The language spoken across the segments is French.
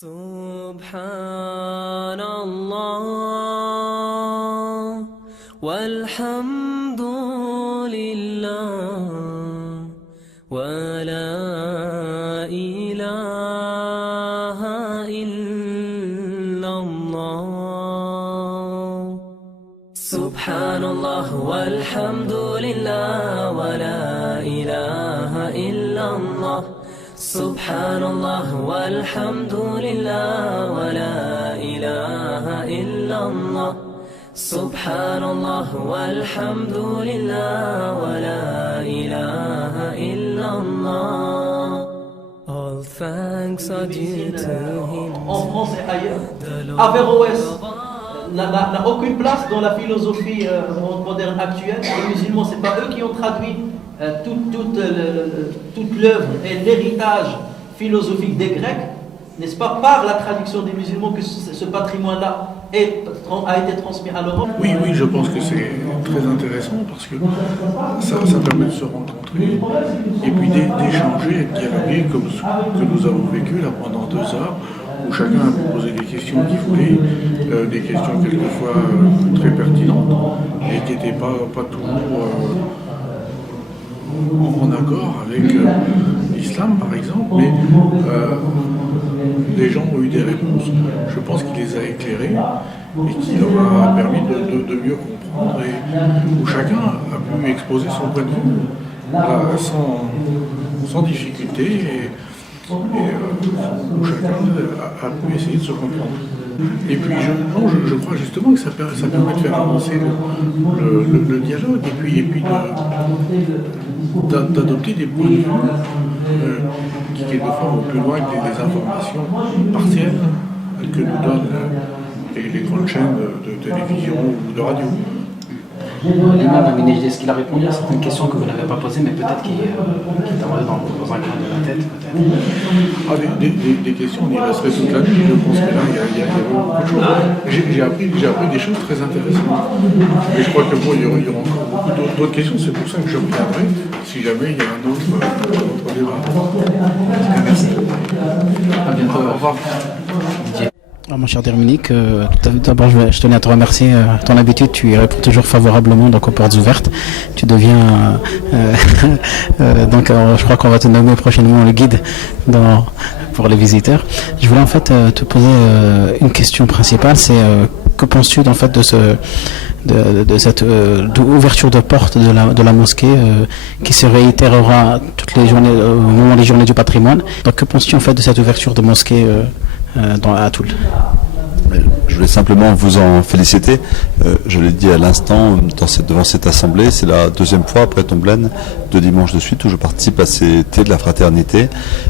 سبحان الله والحمد لله ولا إله إلا الله سبحان الله والحمد لله ولا إله إلا الله سبحان الله والحمد لله ولا إله إلا الله سبحان الله والحمد لله ولا إله إلا الله All thanks are due to him. En France et ailleurs, Averroès n'a aucune place dans la philosophie moderne actuelle. Les musulmans, c'est pas eux qui ont traduit toute l'œuvre et l'héritage philosophique des Grecs, n'est-ce pas, par la traduction des musulmans que ce patrimoine-là a été transmis à l'Europe. Oui, je pense que c'est très intéressant parce que ça permet de se rencontrer et puis d'échanger et de dialoguer comme ce que nous avons vécu là pendant 2 heures, où chacun a posé des questions qu'il voulait, des questions quelquefois très pertinentes et qui n'étaient pas toujours en accord avec l'islam par exemple, mais les gens ont eu des réponses. Je pense qu'il les a éclairés et qu'il leur a permis de mieux comprendre et où chacun a pu exposer son point de vue sans difficulté et où chacun a pu essayer de se comprendre. Et puis je crois justement que ça permet de faire avancer le dialogue et puis d'adopter des points de vue qui quelquefois vont plus loin que des informations partielles que nous donnent les grandes chaînes de télévision ou de radio. L'imam Aminejdi, est-ce qu'il a répondu à certaines questions que vous n'avez pas posées, mais peut-être qui t'envoient dans un coin de la tête, peut-être des questions, on y resterait toute la nuit. Je pense que là, il y a beaucoup de choses. J'ai appris des choses très intéressantes. Mais je crois que il y aura encore beaucoup d'autres questions. C'est pour ça que je reviendrai si jamais il y a un autre débat. Merci. À bientôt. Au revoir. Mon cher Dominique, d'abord je tenais à te remercier. À ton habitude, tu y réponds toujours favorablement donc aux portes ouvertes. Tu deviens donc je crois qu'on va te nommer prochainement le guide pour les visiteurs. Je voulais en fait te poser une question principale, c'est que penses-tu en fait de cette ouverture de porte de la mosquée qui se réitérera toutes les journées au moment des journées du patrimoine. Donc que penses-tu en fait de cette ouverture de mosquée à Toul? Je voulais simplement vous en féliciter. Je l'ai dit à l'instant devant cette assemblée, c'est la 2e fois après Tomblaine, 2 dimanches de suite où je participe à ces thés de la fraternité.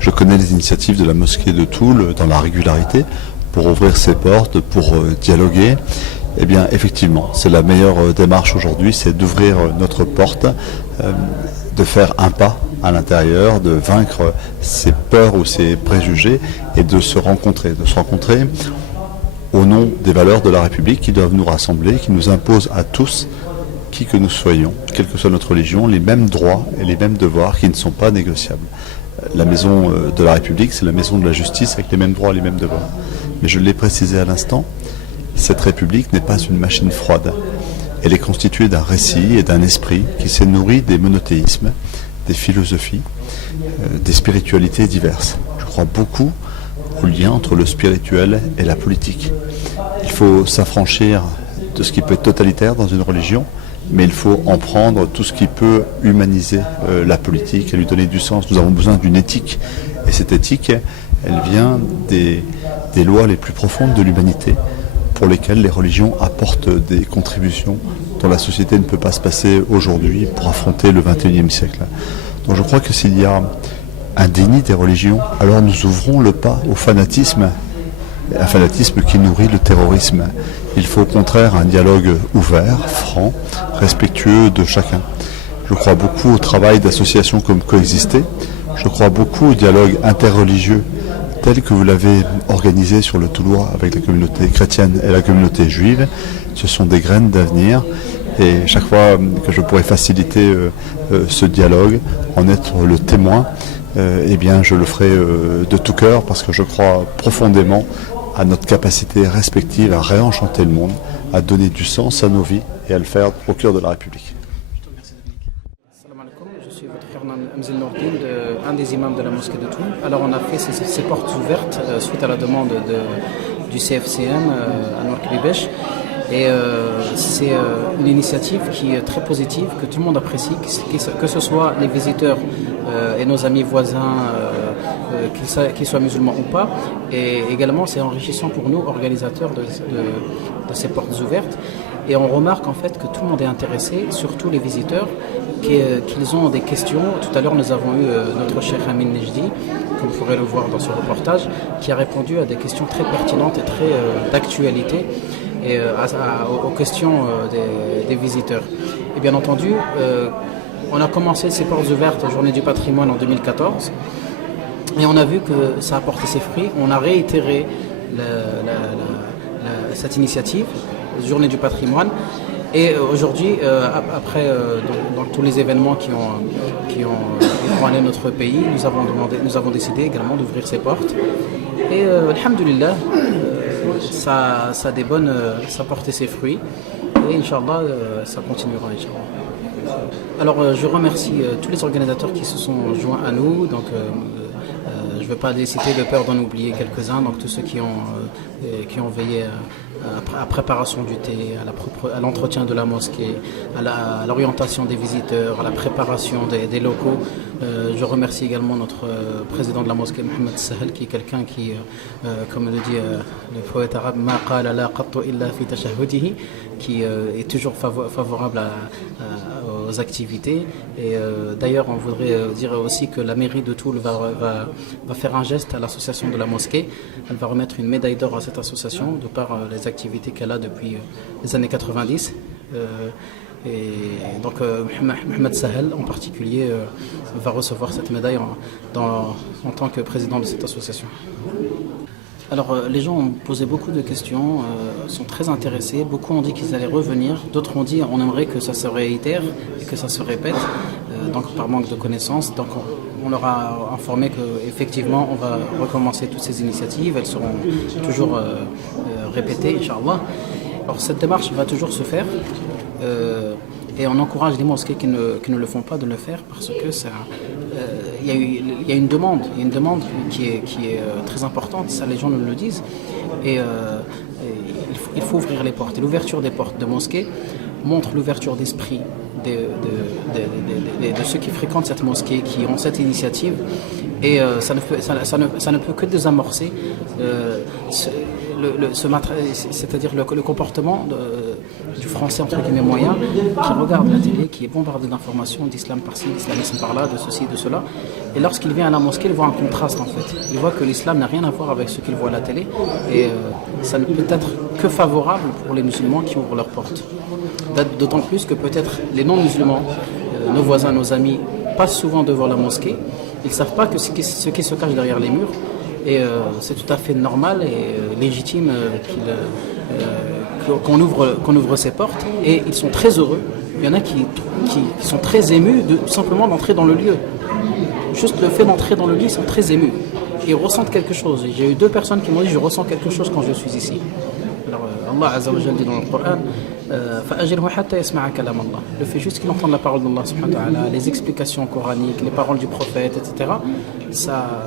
Je connais les initiatives de la mosquée de Toul dans la régularité pour ouvrir ses portes, pour dialoguer. Eh bien, effectivement, c'est la meilleure démarche aujourd'hui, c'est d'ouvrir notre porte, de faire un pas à l'intérieur, de vaincre ses peurs ou ses préjugés et de se rencontrer au nom des valeurs de la République qui doivent nous rassembler, qui nous imposent à tous, qui que nous soyons, quelle que soit notre religion, les mêmes droits et les mêmes devoirs qui ne sont pas négociables. La maison de la République, c'est la maison de la justice avec les mêmes droits et les mêmes devoirs. Mais je l'ai précisé à l'instant, cette République n'est pas une machine froide. Elle est constituée d'un récit et d'un esprit qui s'est nourri des monothéismes, des philosophies, des spiritualités diverses. Je crois beaucoup au lien entre le spirituel et la politique. Il faut s'affranchir de ce qui peut être totalitaire dans une religion, mais il faut en prendre tout ce qui peut humaniser la politique et lui donner du sens. Nous avons besoin d'une éthique, et cette éthique, elle vient des lois les plus profondes de l'humanité, pour lesquelles les religions apportent des contributions dont la société ne peut pas se passer aujourd'hui pour affronter le XXIe siècle. Donc je crois que s'il y a un déni des religions, alors nous ouvrons le pas au fanatisme, un fanatisme qui nourrit le terrorisme. Il faut au contraire un dialogue ouvert, franc, respectueux de chacun. Je crois beaucoup au travail d'associations comme Coexister, je crois beaucoup au dialogue interreligieux tel que vous l'avez organisé sur le Toulouse avec la communauté chrétienne et la communauté juive. Ce sont des graines d'avenir et chaque fois que je pourrai faciliter ce dialogue, en être le témoin, eh bien je le ferai de tout cœur parce que je crois profondément à notre capacité respective à réenchanter le monde, à donner du sens à nos vies et à le faire au cœur de la République. Salam alaikum, je suis votre frère Amzil Nourdine, un des imams de la mosquée de Toul. Alors on a fait ces portes ouvertes suite à la demande du CFCM à Noir-Kribesh. Et c'est une initiative qui est très positive, que tout le monde apprécie, que ce soit les visiteurs et nos amis voisins, qu'ils soient musulmans ou pas. Et également, c'est enrichissant pour nous, organisateurs de ces portes ouvertes. Et on remarque en fait que tout le monde est intéressé, surtout les visiteurs, qu'ils ont des questions. Tout à l'heure, nous avons eu notre cheikh Amin Nejdi, comme vous pourrez le voir dans ce reportage, qui a répondu à des questions très pertinentes et très d'actualité. Et aux questions des visiteurs. Et bien entendu, on a commencé ces portes ouvertes, Journée du patrimoine en 2014, et on a vu que ça a porté ses fruits. On a réitéré cette initiative, Journée du patrimoine, et aujourd'hui, après dans tous les événements qui ont ébranlé notre pays, nous avons décidé également d'ouvrir ces portes. Et alhamdoulilah, ça portait ses fruits et Inch'Allah ça continuera Inch'Allah. Alors je remercie tous les organisateurs qui se sont joints à nous, donc je ne vais pas les citer de peur d'en oublier quelques-uns, donc tous ceux qui ont veillé à la préparation du thé, à l'entretien de la mosquée, à l'orientation des visiteurs, à la préparation des locaux. Je remercie également notre président de la mosquée, Mohamed Sahel, qui est quelqu'un qui, comme le dit le poète arabe, Ma qala la qattu illa fi tashahudihi, qui est toujours favorable aux activités. Et d'ailleurs, on voudrait dire aussi que la mairie de Toul va faire un geste à l'association de la mosquée. Elle va remettre une médaille d'or à cette association de par les activités qu'elle a depuis les années 90. Et donc Mohamed Sahel en particulier va recevoir cette médaille en tant que président de cette association. Alors les gens ont posé beaucoup de questions, sont très intéressés, beaucoup ont dit qu'ils allaient revenir, d'autres ont dit on aimerait que ça se réitère et que ça se répète, donc par manque de connaissances. Donc on leur a informé qu'effectivement on va recommencer toutes ces initiatives, elles seront toujours répétées, Inch'Allah. Alors cette démarche va toujours se faire. Et on encourage les mosquées qui ne le font pas de le faire parce que il y a une demande qui est très importante, ça les gens nous le disent, et il faut ouvrir les portes. Et l'ouverture des portes de mosquées montre l'ouverture d'esprit de ceux qui fréquentent cette mosquée, qui ont cette initiative, et ça ne peut que désamorcer c'est-à-dire le comportement du français entre guillemets moyen, qui regarde la télé, qui est bombardé d'informations, d'islam par-ci, d'islamisme par-là, de ceci, de cela. Et lorsqu'il vient à la mosquée, il voit un contraste en fait. Il voit que l'islam n'a rien à voir avec ce qu'il voit à la télé, et ça ne peut être que favorable pour les musulmans qui ouvrent leurs portes. D'autant plus que peut-être les non-musulmans, nos voisins, nos amis, passent souvent devant la mosquée. Ils ne savent pas ce qui se cache derrière les murs. Et c'est tout à fait normal et légitime qu'on ouvre ces portes. Et ils sont très heureux. Il y en a qui sont très émus simplement d'entrer dans le lieu. Juste le fait d'entrer dans le lieu, ils sont très émus. Ils ressentent quelque chose. J'ai eu 2 personnes qui m'ont dit « je ressens quelque chose quand je suis ici ». Alors Allah Azza wa Jalla dit dans le Coran le fait juste qu'il entende la parole d'Allah subhanahu wa ta'ala, les explications coraniques, les paroles du prophète, etc., ça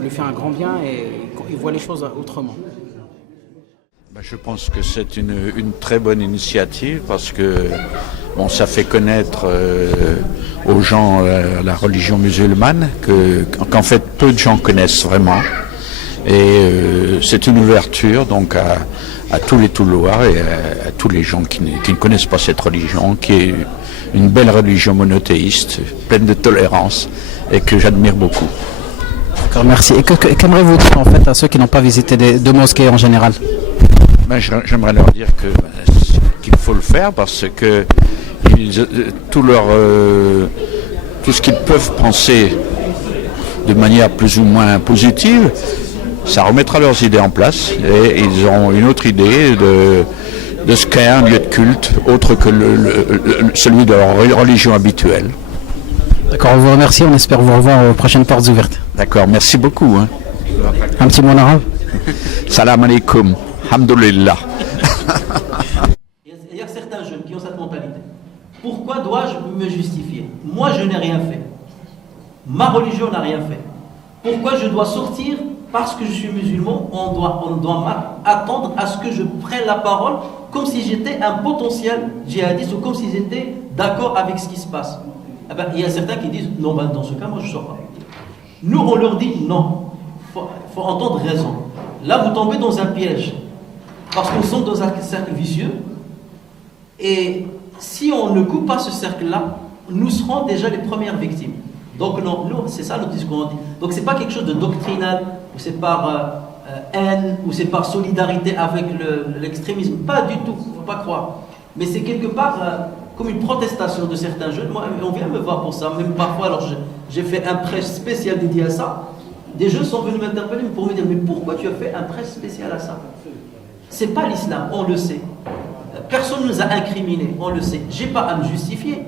lui fait un grand bien et il voit les choses autrement. Je pense que c'est une très bonne initiative parce que ça fait connaître aux gens la religion musulmane qu'en fait peu de gens connaissent vraiment. Et c'est une ouverture donc à tous les Toulouards et à tous les gens qui ne connaissent pas cette religion, qui est une belle religion monothéiste, pleine de tolérance et que j'admire beaucoup. D'accord, merci. Et qu'aimerez-vous dire en fait à ceux qui n'ont pas visité de mosquées en général? J'aimerais leur dire qu'il faut le faire parce que tout ce qu'ils peuvent penser de manière plus ou moins positive, ça remettra leurs idées en place et ils ont une autre idée de ce qu'est un lieu de culte autre que celui de leur religion habituelle. D'accord, on vous remercie, on espère vous revoir aux prochaines portes ouvertes. D'accord, merci beaucoup. Hein. Un petit mot en arabe? Salam alaikum, hamdoulillah. Il y a certains jeunes qui ont cette mentalité. Pourquoi dois-je me justifier? Moi, je n'ai rien fait. Ma religion n'a rien fait. Pourquoi je dois sortir? Parce que je suis musulman, on doit attendre à ce que je prenne la parole comme si j'étais un potentiel djihadiste ou comme si j'étais d'accord avec ce qui se passe. Eh ben, il y a certains qui disent, non, ben, dans ce cas, moi, je ne sors pas. Nous, on leur dit, non, il faut entendre raison. Là, vous tombez dans un piège. Parce que nous sommes dans un cercle vicieux. Et si on ne coupe pas ce cercle-là, nous serons déjà les premières victimes. Donc non, nous, c'est ça notre discours. Donc c'est pas quelque chose de doctrinal, ou c'est par haine, ou c'est par solidarité avec l'extrémisme. Pas du tout, faut pas croire. Mais c'est quelque part comme une protestation de certains jeunes. Moi, on vient me voir pour ça. Même parfois, alors j'ai fait un prêche spécial dédié à ça. Des jeunes sont venus m'interpeller pour me dire, mais pourquoi tu as fait un prêche spécial à ça? C'est pas l'islam, on le sait. Personne ne nous a incriminés, on le sait. J'ai pas à me justifier.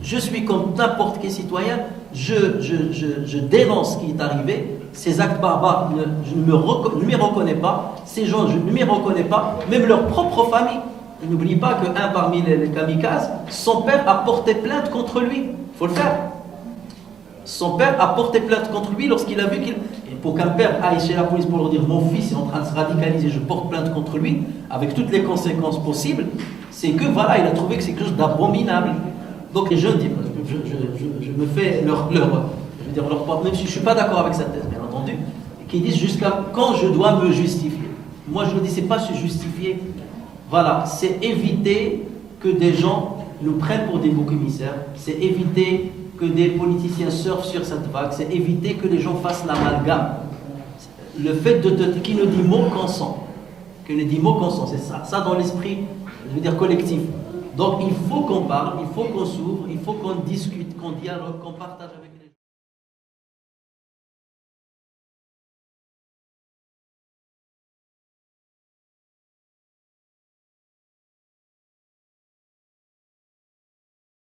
Je suis comme n'importe quel citoyen, je dénonce ce qui est arrivé. Ces actes barbares, je ne m'y reconnais pas. Ces gens, je ne m'y reconnais pas. Même leur propre famille. N'oublie pas qu'un parmi les kamikazes, son père a porté plainte contre lui. Il faut le faire. Son père a porté plainte contre lui lorsqu'il a vu qu'il... Et pour qu'un père aille chez la police pour leur dire « Mon fils est en train de se radicaliser, je porte plainte contre lui », avec toutes les conséquences possibles, c'est que voilà, il a trouvé que c'est quelque chose d'abominable. Donc les jeunes disent, je me fais leur porte, même si je ne suis pas d'accord avec sa thèse, bien entendu, qui disent jusqu'à quand je dois me justifier. Moi je me dis, c'est pas se justifier, voilà, c'est éviter que des gens nous prennent pour des boucs émissaires, c'est éviter que des politiciens surfent sur cette vague, c'est éviter que les gens fassent l'amalgame. Le fait qui ne dit mot consent, c'est ça dans l'esprit, je veux dire collectif. Donc il faut qu'on parle, il faut qu'on s'ouvre, il faut qu'on discute, qu'on dialogue, qu'on partage avec